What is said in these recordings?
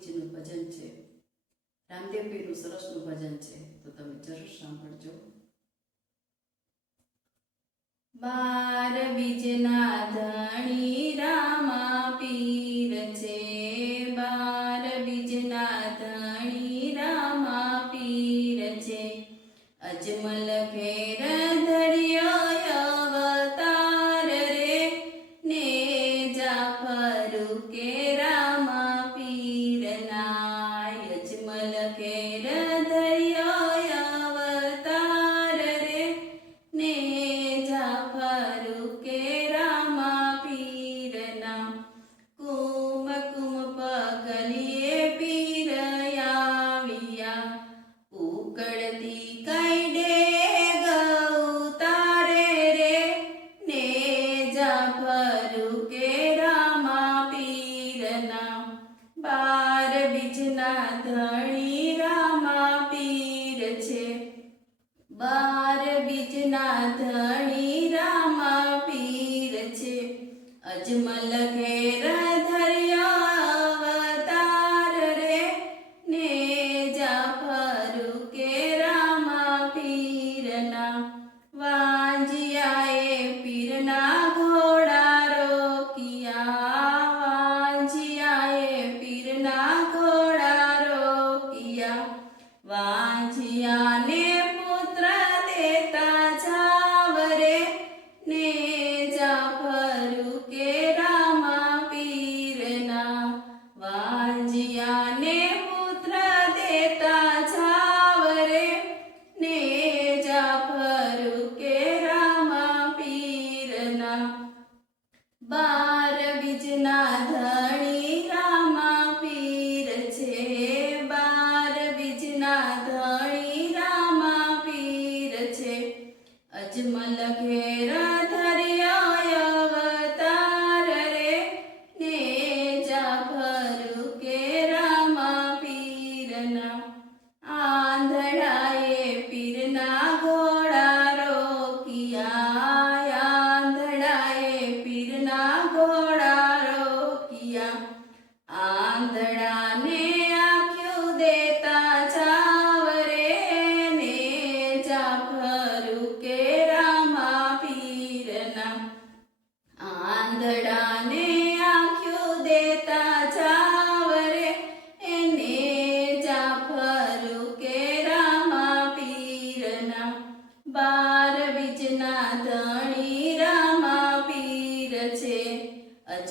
બીજનું ભજન છે. રામદેવ પીરનું સરસનું ભજન છે. તો તમે જરૂર સાંભળજો. બાર બીજના ધણી અજમલ ઘેર ધર્યો અવતાર રે, ને જાફર કે રામા પીરના વાંજિયાએ પીરના ઘોડા રોકિયા, વાંજિયાએ પીરના ઘોડા રોકિયા, વાંજિયાને બાર બીજના ધણી રામા પીર છે. બાર બીજના ધણી રામા પીર છે. અજમલ ઘેર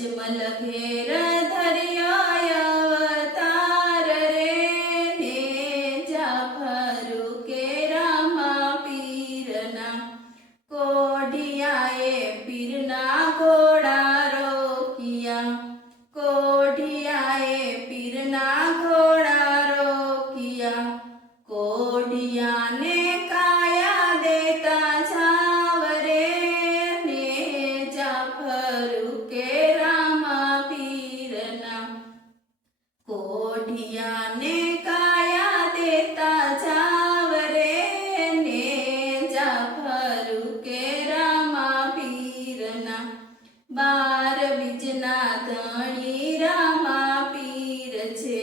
અજમલ ઘેર બાર બીજના ધણી રામા પીર છે.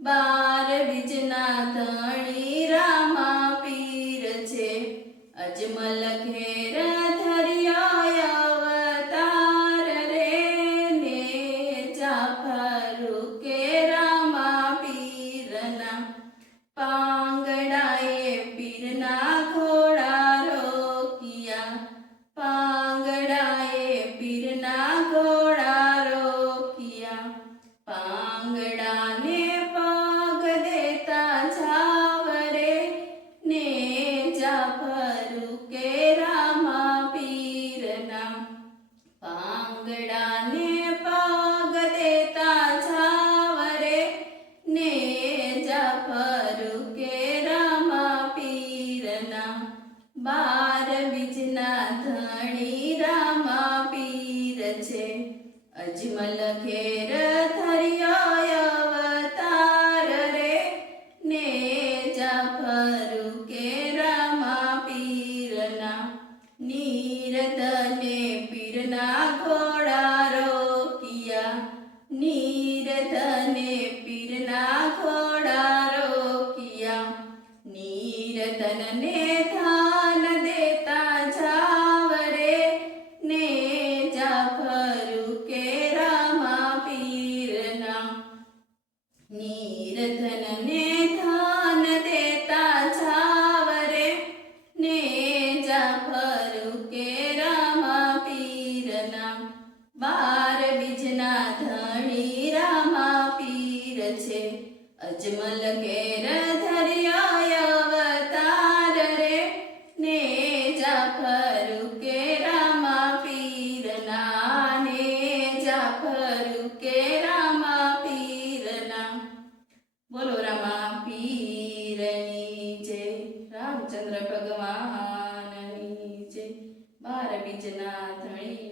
બાર બીજના ધણી રામા પીર છે. અજમલ ઘેર ધર્યો અવતાર રે ને જાફરુ કે રામા પીરના પાંગડાએ પાંગડાને પગ દેતા જાવરે ને જાફર કે રામા પીરના, બાર બીજના ધણી રામા પીર છે. અજમલ ઘેર ધર્યો અવતાર રે, ને જાફરુ કે બાર બીજના ધણી રામા પીર છે. અજમલ કેર ધર્યો અવતાર રે. ને જાફર કે રામા પીરના ને જાફર કે રામા પીરના બોલો રામા પીરની જય રામચંદ્ર ભગવાનની જય બાર બીજના ધણીની